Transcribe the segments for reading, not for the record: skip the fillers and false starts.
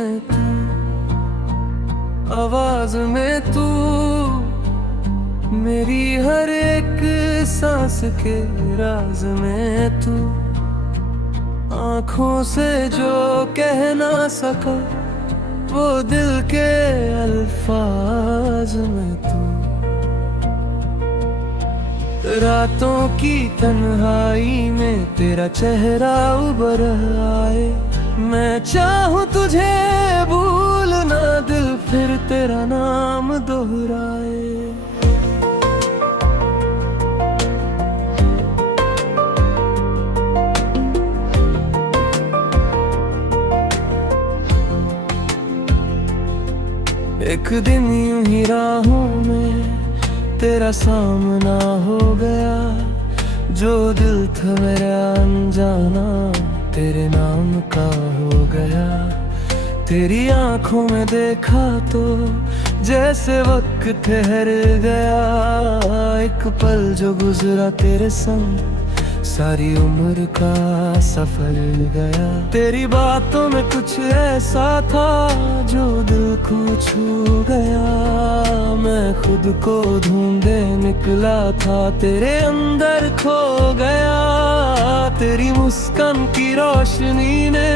में तू, आवाज में तू, मेरी हर एक सांस के राज में तू, आँखों से जो कह ना सका वो दिल के अल्फाज में तू, रातों की तन्हाई में तेरा चेहरा उभर आए, मैं चाहूं तुझे भूलना, दिल फिर तेरा नाम दोहराए। एक दिन यूं ही राहों में तेरा सामना हो गया, जो दिल था मेरा अनजाना तेरे नाम का हो गया। तेरी आंखों में देखा तो जैसे वक्त ठहर गया, एक पल जो गुजरा तेरे संग सारी उम्र का सफर गया। तेरी बातों में कुछ ऐसा था जो दिल को छू गया, मैं खुद को ढूंढे निकला था तेरे अंदर खो गया। तेरी मुस्कान की रोशनी ने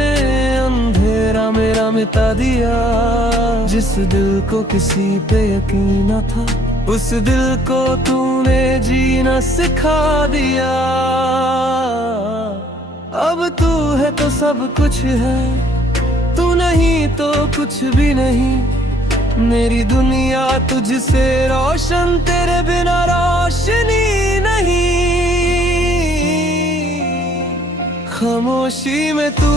अंधेरा मेरा मिटा दिया, जिस दिल को किसी पे यकीन न था उस दिल को तूने जीना सिखा दिया। अब तू है तो सब कुछ है, तू नहीं तो कुछ भी नहीं, मेरी दुनिया तुझसे रोशन, तेरे बिना रोशनी नहीं। खामोशी में तू,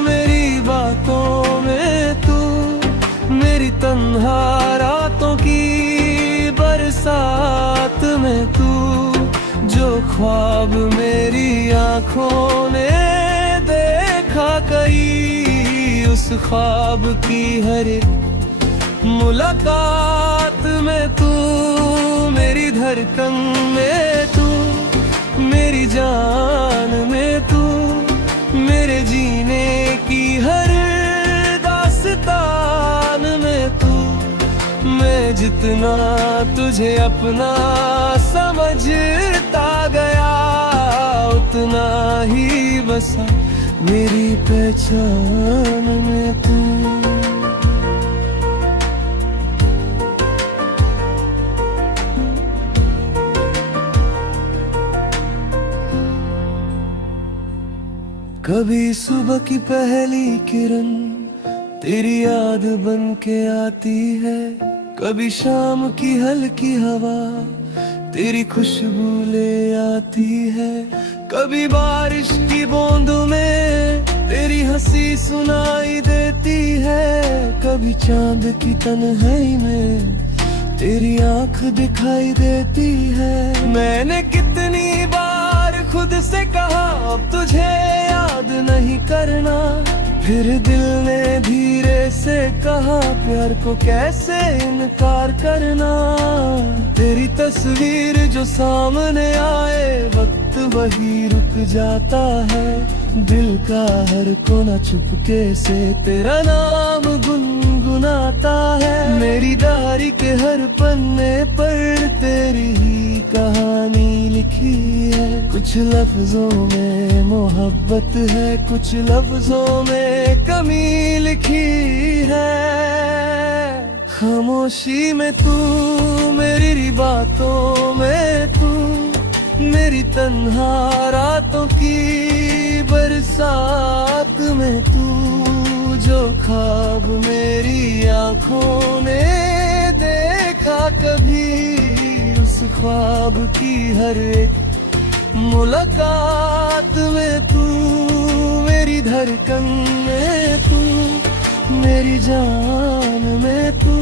मेरी बातों में तू, मेरी तन्हा रातों की बरसात में तू, जो ख्वाब मेरी आँखों ने देखा कहीं, उस ख्वाब की हर एक मुलाकात में तू, मेरी धड़कन में तू, मेरी जान में तू, मेरे जीने की हर दास्तान में तू, मैं जितना तुझे अपना समझता गया उतना ही बसा मेरी पहचान में तू। कभी सुबह की पहली किरण तेरी याद बन के आती है, कभी शाम की हल्की हवा तेरी खुशबू ले आती है, कभी बारिश की बूंदों में तेरी हंसी सुनाई देती है, कभी चांद की तन्हाई में तेरी आंख दिखाई देती है। मैंने कितनी बार खुद से कहा अब तुझे याद नहीं करना, फिर दिल ने धीरे से कहा प्यार को कैसे इनकार करना। तेरी तस्वीर जो सामने आए वक्त वही रुक जाता है, दिल का हर कोना चुपके से तेरा नाम गुनगुनाता है। मेरी डायरी के हर पन्ने पर तेरी ही कहानी लिखी है, कुछ लफ्जों में मोहब्बत है, कुछ लफ्जों में कमी लिखी है। खामोशी में तू, मेरी बातों में तू, मेरी तन्हा रातों की बरसात में तू, जो ख्वाब मेरी आँखों ने देखा कभी, उस ख्वाब की हर एक मुलाकात में तू, मेरी धड़कन में तू, मेरी जान में तू,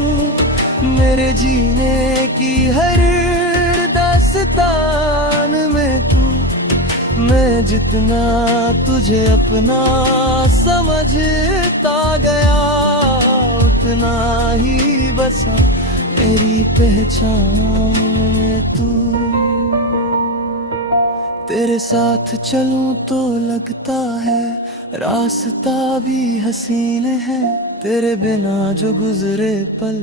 मेरे जीने की हर दास्तान में तू, मैं जितना तुझे अपना समझता गया उतना ही बसा मेरी पहचान में तू। तेरे साथ चलूं तो लगता है रास्ता भी हसीन है, तेरे बिना जो गुजरे पल,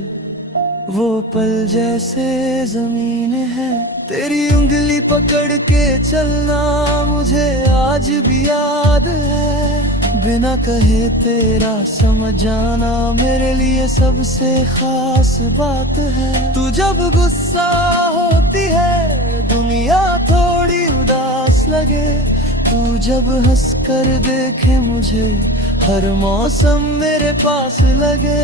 वो पल जैसे जमीन है। तेरी उंगली पकड़ के चलना मुझे आज भी याद है। बिना कहे तेरा समझ जाना मेरे लिए सबसे खास बात है। तू जब गुस्सा होती है दुनिया थोड़ी उदास लगे, तू जब हंस कर देखे मुझे हर मौसम मेरे पास लगे।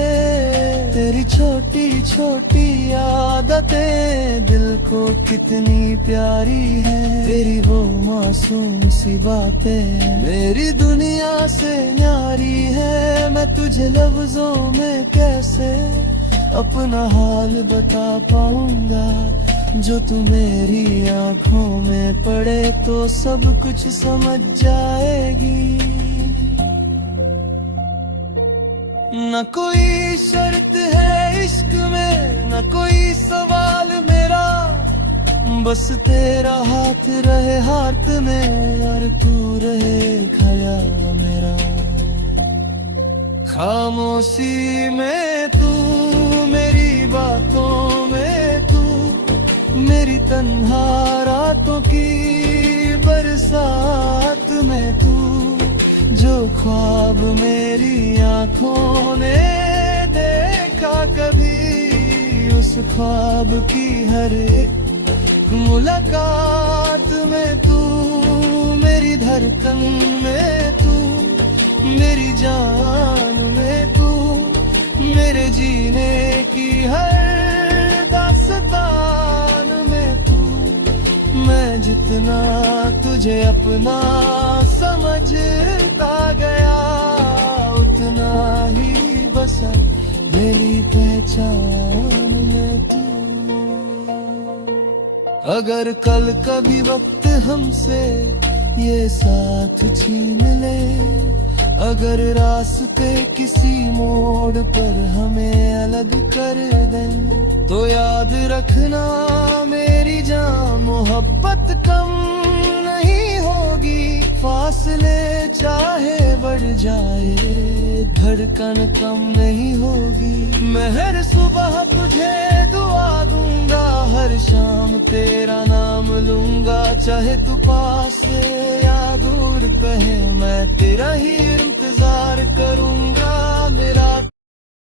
तेरी छोटी छोटी आदतें दिल को कितनी प्यारी है। तेरी वो मासूम सी बातें मेरी दुनिया से न्यारी है। मैं तुझे लफ्जों में कैसे अपना हाल बता पाऊंगा, जो तू मेरी आंखों में पड़े तो सब कुछ समझ जाएगी। न कोई शर्त है इश्क में, न कोई सवाल मेरा, बस तेरा हाथ रहे हाथ में और तू रहे ख्याल मेरा। खामोशी में तू, मेरी बातों में तू, मेरी तन्हा रातों की बरसात में तू, जो ख्वाब मेरी आंखों ने देखा कभी, उस ख्वाब की हर एक मुलाकात में तू, मेरी धड़कन में तू, मेरी जान में तू, मेरे जीने की हर दास्तान में तू। मैं जितना तुझे अपना समझता गया, उतना ही बसा मेरी पहचान में तू। अगर कल कभी वक्त हमसे ये साथ छीन ले, अगर रास्ते किसी मोड़ पर हमें अलग कर दें, तो याद रखना मेरी जान मोहब्बत कम नहीं होगी। फासले चाहे बढ़ जाए धड़कन कम नहीं होगी। मैं हर सुबह तुझे दुआ दूंगा, हर शाम तेरा नाम लूंगा। चाहे तू पास या दूर कहे मैं तेरा ही इंतजार करूंगा। मेरा